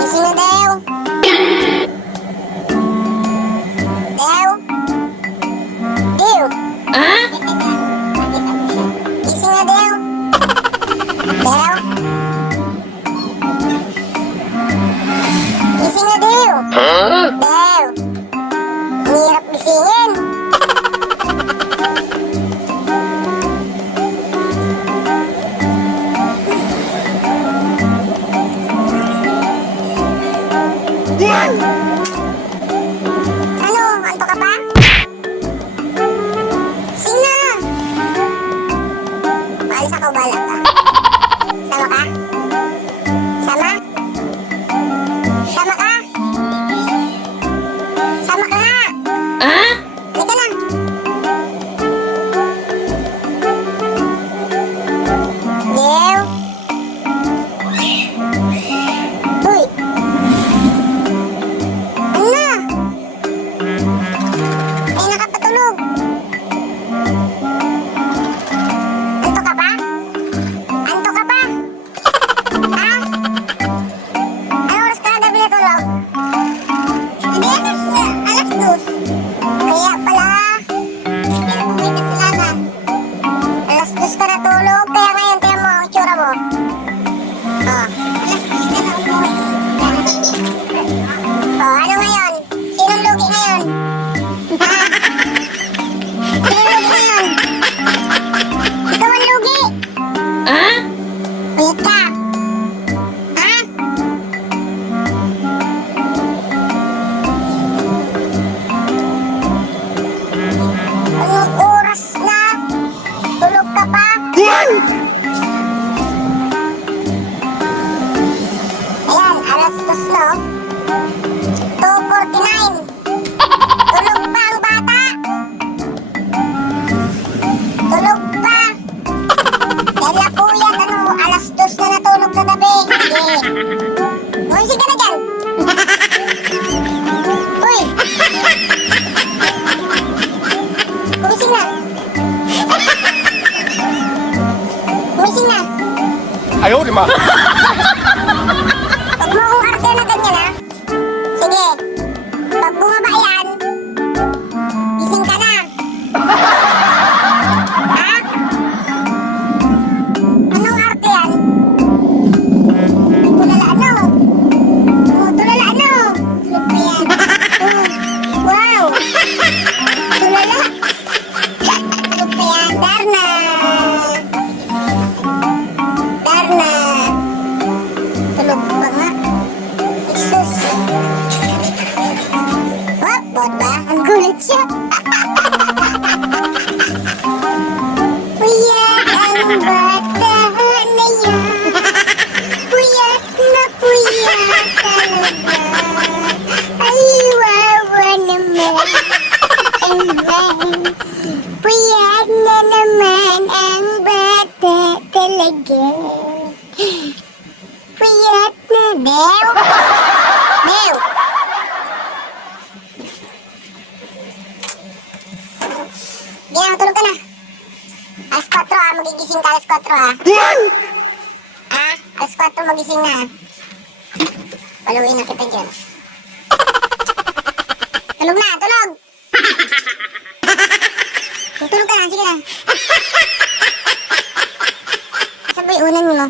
Gising na, Deo. Deo. Gising na, Deo. Deo. Gising na, Deo. Deo. Ang hirap gisingin. Ano? Anto ka pa? Sing na! Maalis ako, bala ka. Sama ka? Sama? Sama ka? Sama ka nga! Halika na! Dew! Uy! Ano na? Ay, nakapatulog. Anto ka pa? Anto ka pa? Ha? Anong oras ka gabi natulog? Hindi, alas 2. Kaya pala. Kaya pumitas sila na. Alas 2 ka natulog, kaya ngayon tayo mo ang itsura mo. Oh. Alas 2 ka na umuwi. Oh, ano ngayon? Sinong lugi ngayon? Ha? Sinong lugi ngayon? Ikaw ang lugi! Uyot ka! Ha? Anong oras na? Tulog ka pa? Ayan, alas 2 no? 2:49. Tulog pa ang bata. Tulog pa. Dala kuya, ano, alas 2 na natulog sa gabi. Sige. Umisig ka na dyan. Uy. Umisig na. Umisig na. 哎呦我的妈！ Huwag mo akong arte na ganyan, ha? Sige. Pag bumaba yan, gising ka na. Ha? Anong arte yan? Ay, tulala ano? Oh, tulala ano? Tulog pa yan. Oh, wow! Tulala. Tulog pa yan. Darna! Darna! Tulog pa nga. Jesus! Wap, bot ba? Ang gulat siya. Puyat ang bata na yan. Puyat na puyat talaga. Ay, wawa naman. Puyat na naman ang bata talaga. Puyat na. Dew! Dew! Ginang, tulog ka na. Alas 4 ha, magigising ka alas 4 ha. Ha? Alas 4 magising na. Paluin na kita dyan. Tulog na, tulog! Tulog ka na, sige na. Sabay unan mo.